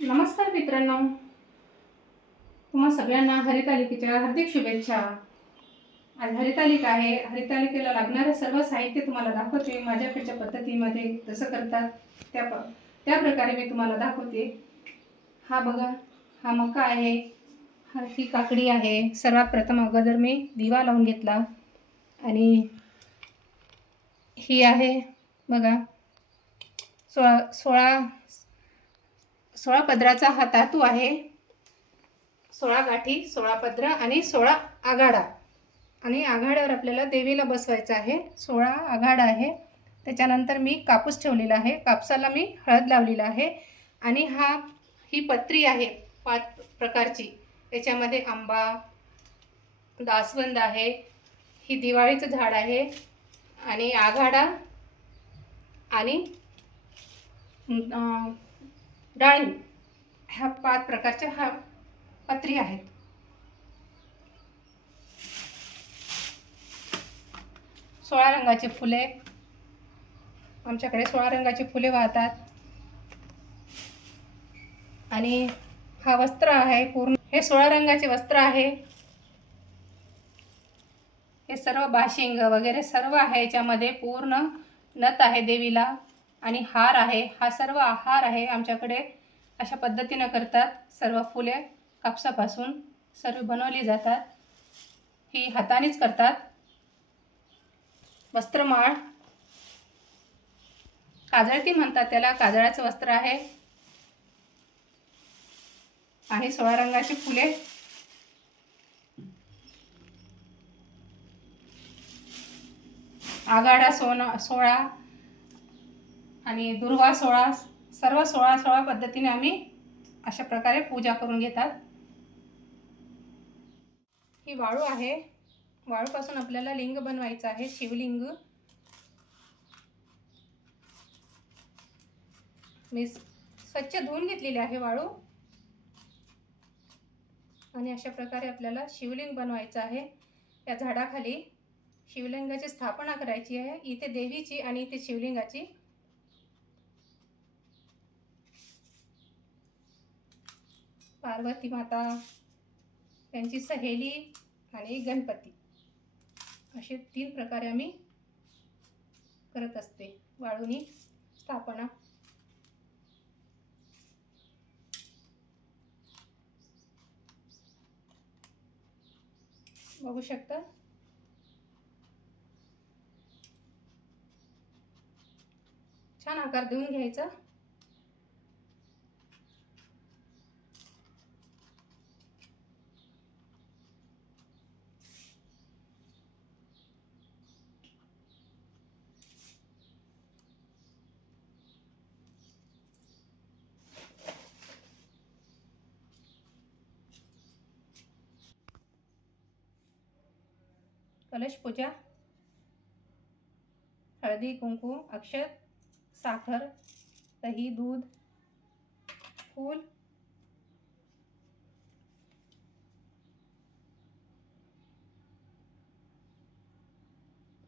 नमस्कार मित्रांनो. तुम्हा सगळ्यांना हरितालिकेच्या हार्दिक शुभेच्छा. आज हरितालिका आहे. हरितालिकेला लागणारं सर्व साहित्य तुम्हाला दाखवते. माझ्याकडच्या पद्धतीमध्ये जसं करतात त्या प त्या प्रकारे मी तुम्हाला दाखवते. हा बघा हा मका आहे. हा ही काकडी आहे. सर्वात प्रथम अगोदर मी दिवा लावून घेतला. आणि ही आहे बघा सोळा सोळा सोळा पदराचा हा धातू आहे. सोळा गाठी सोळा पदरा आणि सोळा आघाडा. आणि आघाड्यावर आपल्याला देवीला बसवायचं आहे. सोळा आघाडा आहे. त्याच्यानंतर मी कापूस ठेवलेला आहे. कापसाला मी हळद लावलेला आहे. आणि हा ही पत्री आहे पाच प्रकारची. याच्यामध्ये आंबा दासवंद आहे. ही दिवाळीचं झाड आहे. आणि आघाडा आणि डाळी डाळिंब ह्या पाच प्रकारच्या ह्या पत्री आहेत. सोळा रंगाची फुले. आमच्याकडे सोळा रंगाची फुले वाहतात. आणि हा वस्त्र आहे पूर्ण. हे सोळा रंगाचे वस्त्र आहे. हे सर्व बाशिंग वगैरे सर्व आहे याच्यामध्ये. पूर्ण नथ आहे देवीला. आणि हार आहे हा सर्व हार आहे आमच्याकडे अशा पद्धतीनं करतात. सर्व फुले कापसापासून सर्व बनवली जातात. ही हातानेच करतात. वस्त्रमाळ. काजळती म्हणतात त्याला काजळाचं वस्त्र आहे. आणि सोळा रंगाची फुले. आगाडा सोना सोळा आणि दुर्वा सोळा सर्व सोळा सोळा पद्धतीने आम्ही अशा प्रकारे पूजा करून घेतात. ही वाळू आहे. वाळूपासून आपल्याला लिंग बनवायचं आहे शिवलिंग. मी स्वच्छ धुवून घेतलेली आहे वाळू. आणि अशा प्रकारे आपल्याला शिवलिंग बनवायचं आहे. या झाडाखाली शिवलिंगाची स्थापना करायची आहे. इथे देवीची आणि इथे शिवलिंगाची पार्वती माता त्यांची सहेली आणि गणपती. असे तीन प्रकारे आम्ही करत असते. वाळूनी स्थापना. बघू शकता. छान आकार देऊन घ्यायचा. कलश पूजा हळदी कुंकू अक्षत साखर दही दूध फूल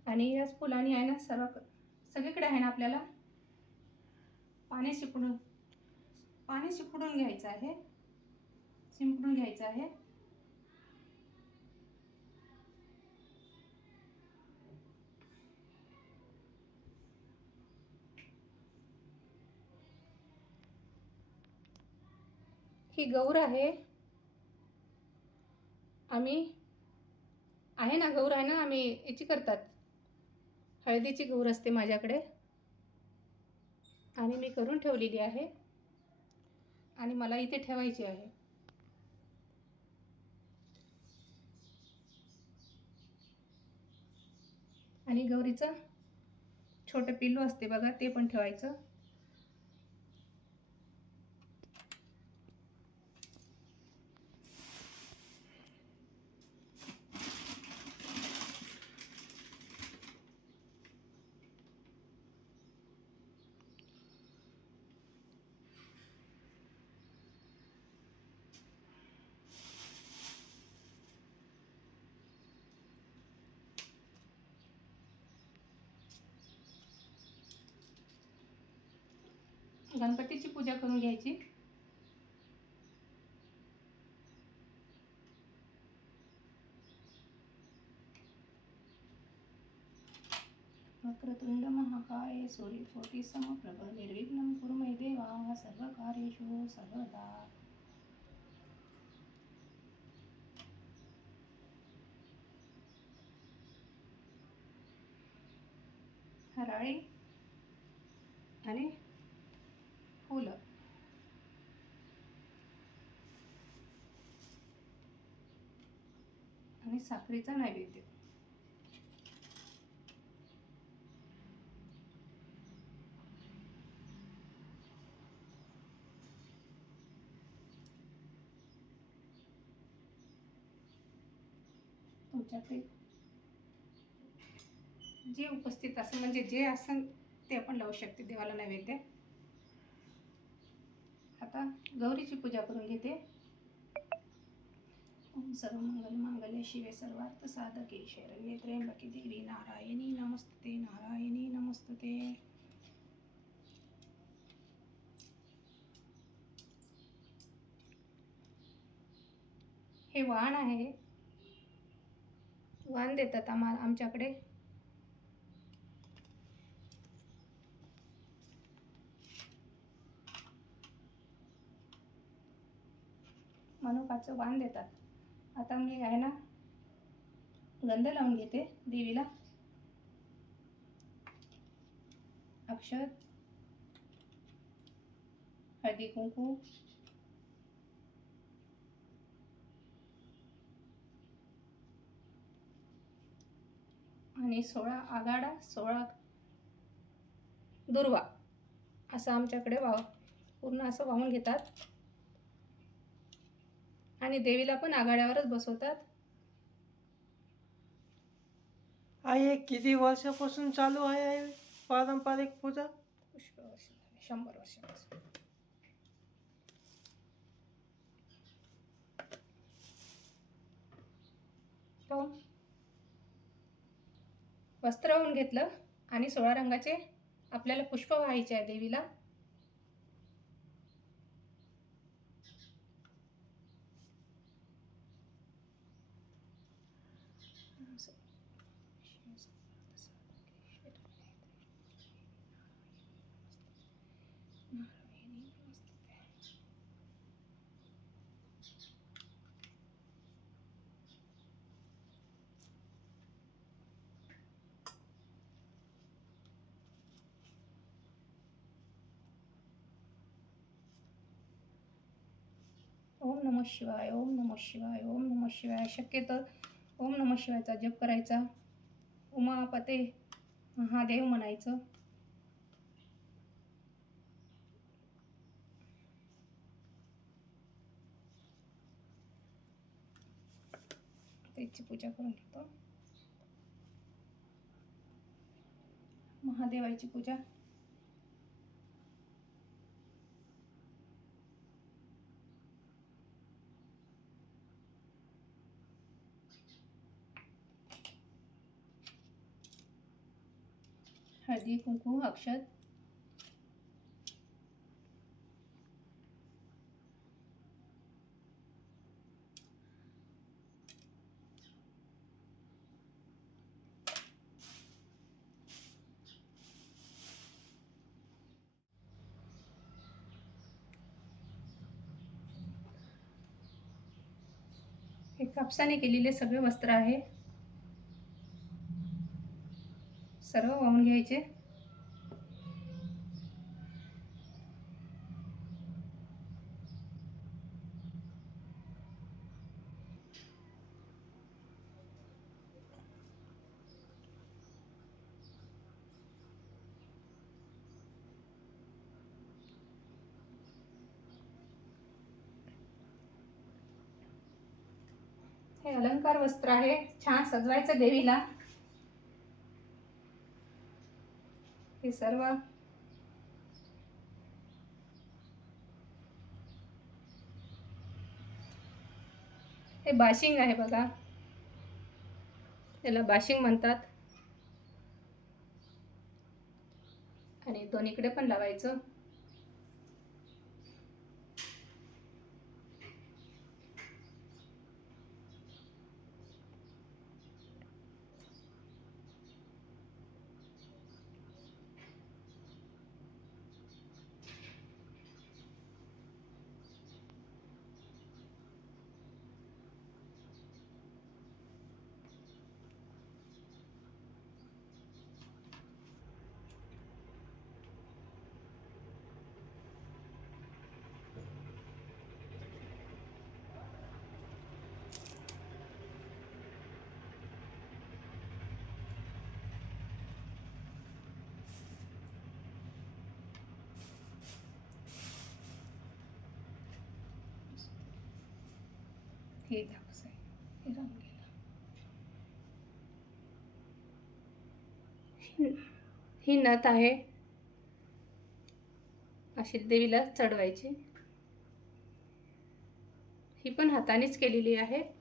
आणि याच फुलांनी आहे ना सर्व सगळीकडे आहे ना आपल्याला पाणी शिपडून पाणी शिपडून घ्यायचं आहे शिंपडून घ्यायचं आहे. ही गौर आहे. आम्ही आहे ना गौर आहे ना आम्ही याची करतात. हळदीची गौर असते माझ्याकडे. आणि मी करून ठेवलेली आहे. आणि मला इथे ठेवायची आहे. आणि गौरीचं छोटं पिल्लू असते बघा ते पण ठेवायचं. पूजा करून घ्यायची. वक्रतुंड महाकाय सूर्यकोटी समप्रभ निर्विघ्न कुरु मे देवा सर्व कार्येषु सर्वदा। हराळी? आणि? साखरेचा नैवेद्य. तुमच्याकडे जे उपस्थित असेल म्हणजे जे असेल ते आपण लावू शकते देवाला नैवेद्य. आता गौरीची पूजा करून घेते. ओम सर्व मंगल मांगल्य शिवे सर्वार्थ साधके शरण्ये त्र्यंबके देवी नारायणी नमस्ते नारायणी नमस्ते हे वाण आहे. वाण देतात आम्हाला आमच्याकडे. मनोकाचं वाण देतात. आता मी आहे ना गंध लावून घेते देवीला. अक्षत हळदी कुंकू. आणि सोळा आघाडा सोळा दुर्वा असं आमच्याकडे वाव पूर्ण असं वाहून घेतात. आणि देवीला पण आघाड्यावरच बसवतात. आई हे किती वर्षापासून चालू आहे आई पारंपरिक पूजा? पुष्कळ वर्ष झाली शंभर वर्षापासून. तो वस्त्र होऊन घेतलं आणि सोळा रंगाचे आपल्याला पुष्प व्हायचे आहे देवीला नारायणी नमस्ते ओम नमः शिवाय ओम नमः शिवाय ओम नमः शिवाय. शक्यतो ओम नमः शिवायचा जप करायचा. उमापते महादेव म्हणायचं. त्याची पूजा करून घेतो. महादेवाची पूजा. हळदी कुंकू अक्षत. हे कापसाने केलेले सगळे वस्त्र आहे. सर्व वाहून घ्यायचे. हे अलंकार वस्त्र आहे. छान सजवायचं देवीला. हे सर्व. हे बाशिंग आहे बघा. त्याला बाशिंग म्हणतात. आणि दोन्हीकडे पण लावायचं. हे दाखस आहे ही- ही नथ आहे. अशी देवीला चढवायची. ही पण हातानेच केलेली आहे.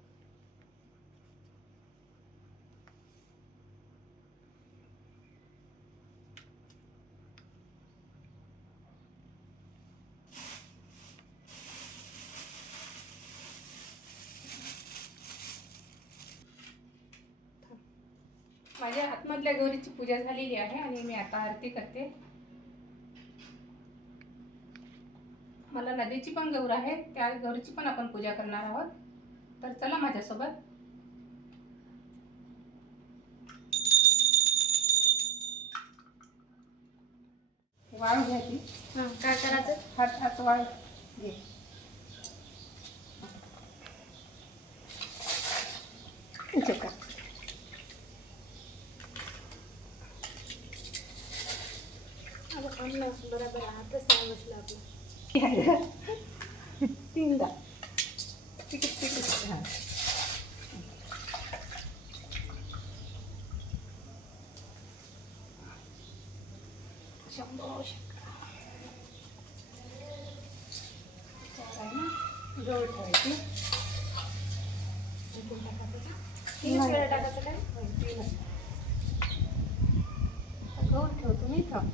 आतमधल्या गौरीची पूजा झालेली आहे आणि मी आता आरती करते. मला नदीची पण गौर आहे त्या गौरीची पण आपण पूजा करणार आहोत. तर चला माझ्यासोबत. वाळ घ्यायची काय करायचं? हात हात वाळ. घे तीनदा. तिकीट तिकीट हां शंभो जवळ ठेवायची तीन नाही. वेळा टाकायचं काय? गौर ठेवतो मी इथं.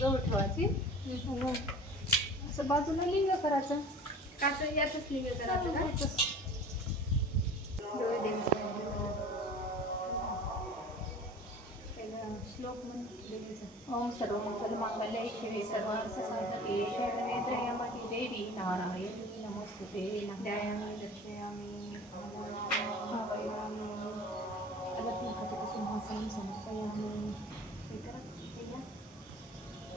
गौर ठेवायची. असं बाजूला लिंग करायचं. काचं याचंच लिंग करायचं का? डोळे देवाचे. श्लोक म्हणून ओम सर्व मंगल मांगल्ये शिवे साधके देवी नारायणी नमोस्तुते ध्यायामी दर्शयामी भावयामी अलग्नकटिकसिंहासनं समर्पयामि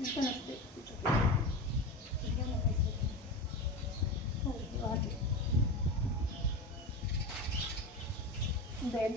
इथं नसते हो, आहे. बेल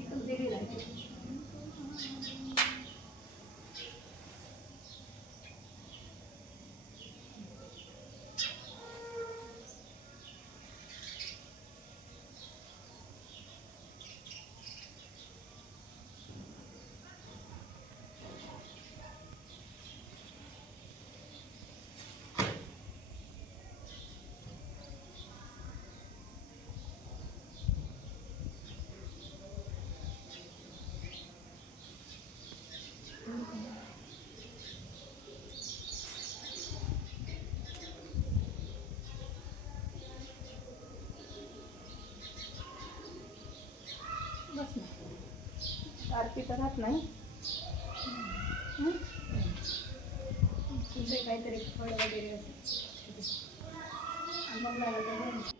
इथं देवी लागते बस ना तर राहत नाही हं? तुझे काहीतरी फळ वगैरे असेल अंगाला वगैरे.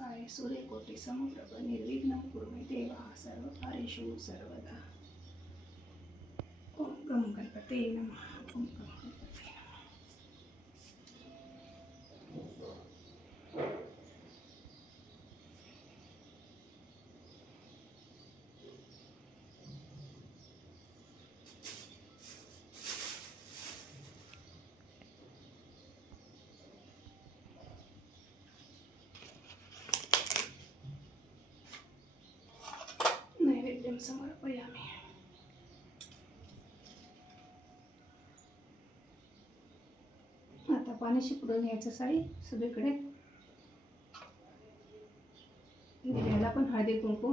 वक्रतुंड महाकाय सूर्यकोटि समप्रभ निर्विघ्नं कुरु मे देवा सर्वकार्येषु सर्वदा ओम गं गणपते नमः ओम गं गणपते नमः पाणी शिपडून घ्यायचं साडी सगळीकडे. दिव्याला पण हळदी कुंकू.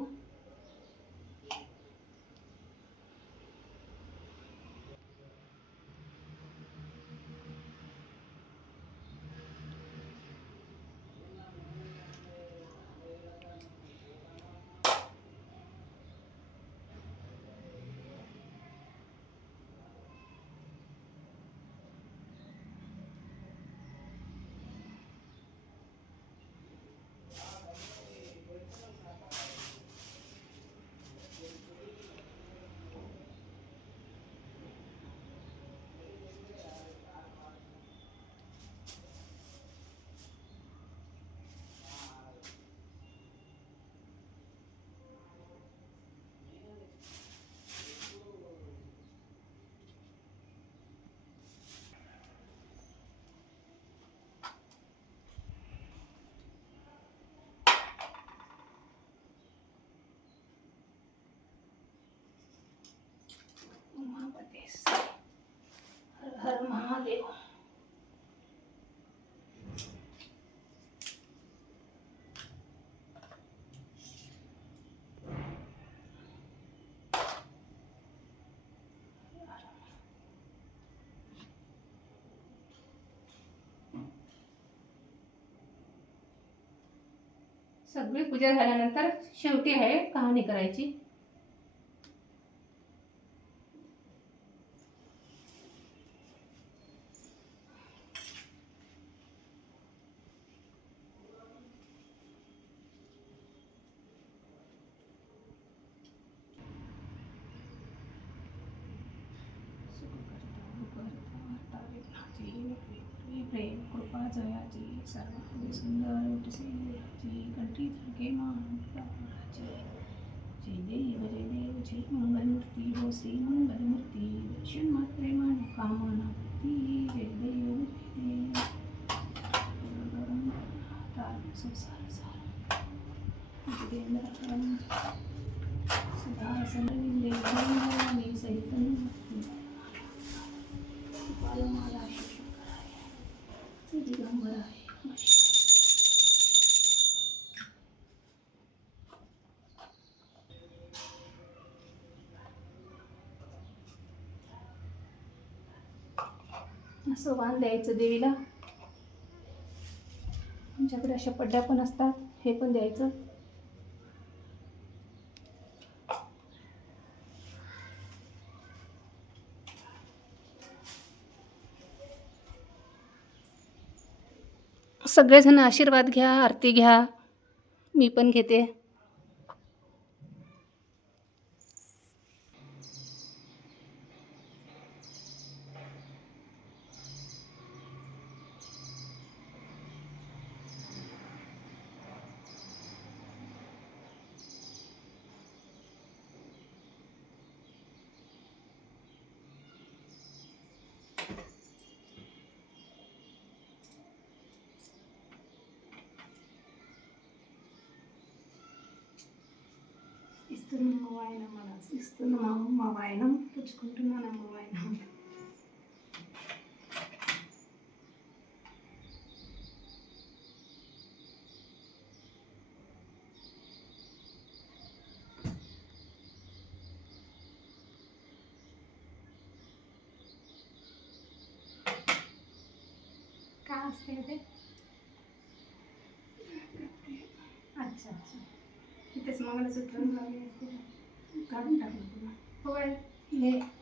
सगळी पूजा झाल्यानंतर शेवटी आहे कहाणी करायची. प्रेम. कृपा जयाची सर्व सुंदर उठसी कंठी धरके मान जय देव जय देव जय मंगलमूर्ती हो श्री मंगलमूर्ती दर्शन मात्रे मन कामना ती जय देव जय देव। संसार सार जितेंद्र सदा संगविंदे भगवानी सहितं पालमाला शिवशंकराय श्री असं वाण द्यायचं देवीला. आमच्याकडे अशा पड्ड्या पण असतात हे पण द्यायचं. सगळेजण आशीर्वाद घ्या आरती घ्या. मी पण घेते. ఇస్తున్నాము ఆయన మన ఇస్తున్నాము మా వాయనం పుచ్చుకుంటున్నాను మా వాయనం काय असते ते अच्छा अच्छा तिथेच मंगळसूत्र लावले असते काढून टाकलं तुला होय हे हे का नाही मग याच्यामध्ये होता येते ना हो